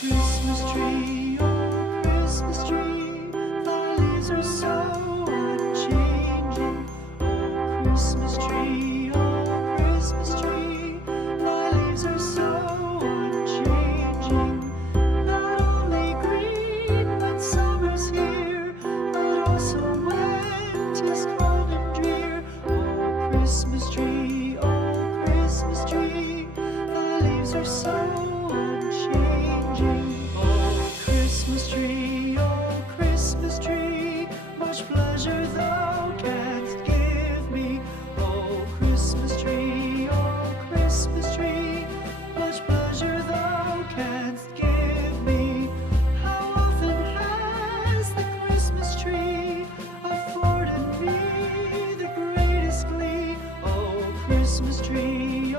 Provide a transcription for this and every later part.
Christmas tree, oh Christmas tree, thy leaves are so unchanging. Oh Christmas tree, thy leaves are so unchanging. Not only green when summer's here, but also when 'tis cold and drear. Oh Christmas tree, thy leaves are so unchanging. Oh Christmas tree, much pleasure thou canst give me. Oh Christmas tree, much pleasure thou canst give me. How often has the Christmas tree afforded me the greatest glee? Oh Christmas tree,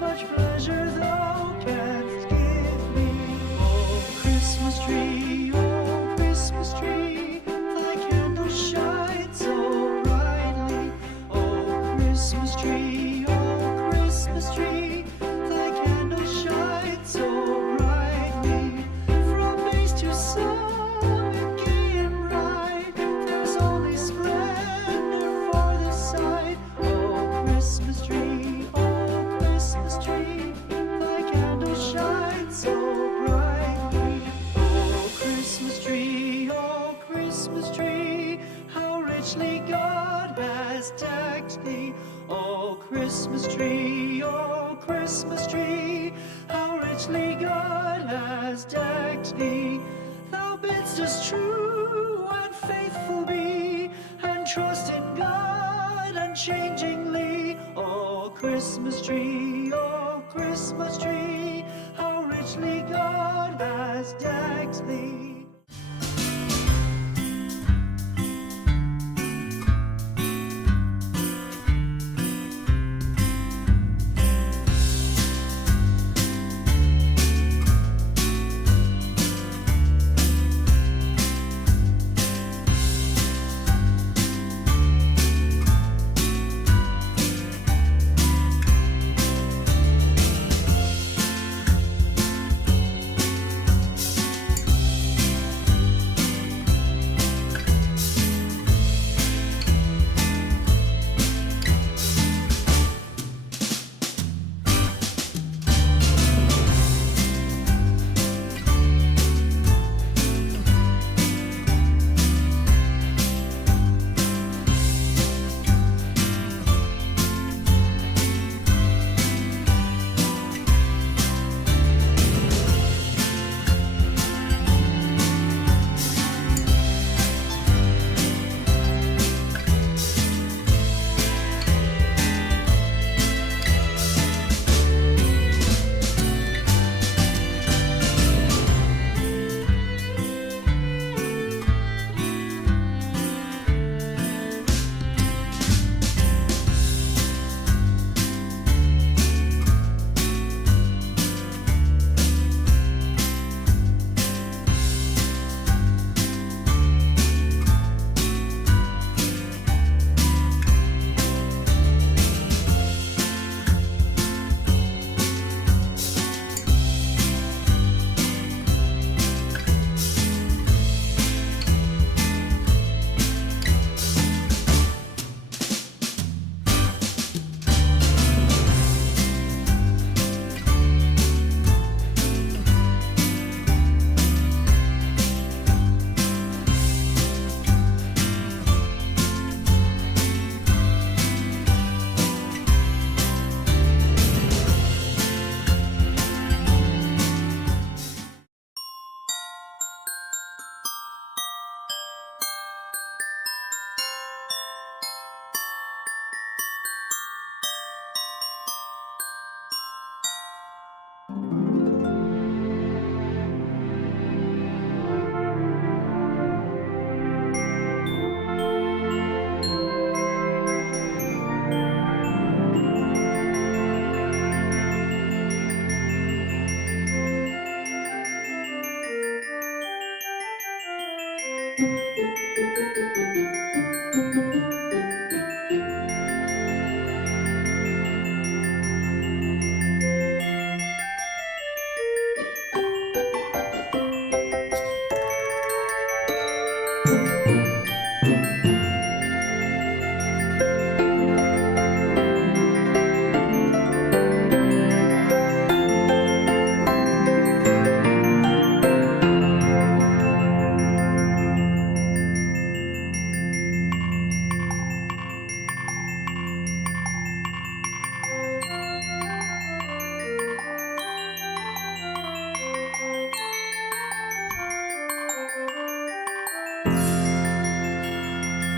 much pleasure thou canst give me. Oh Christmas tree, thy candle shines so brightly. Oh Christmas tree, thy candle shines so brightly. From base to summit, gay and bright, there's only splendor for the sight. Oh Christmas tree, thy candle shines so brightly. Oh Christmas tree, how richly God has decked thee. Oh Christmas tree, how richly God has decked thee. Thou bidst us true and faithful be, and trust in God unchangingly. Oh Christmas tree, how richly God has decked thee.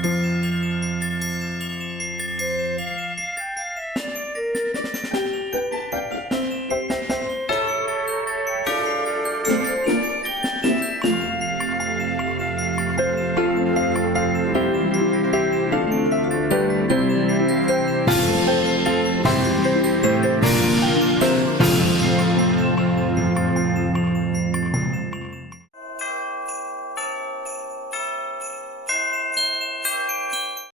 Thank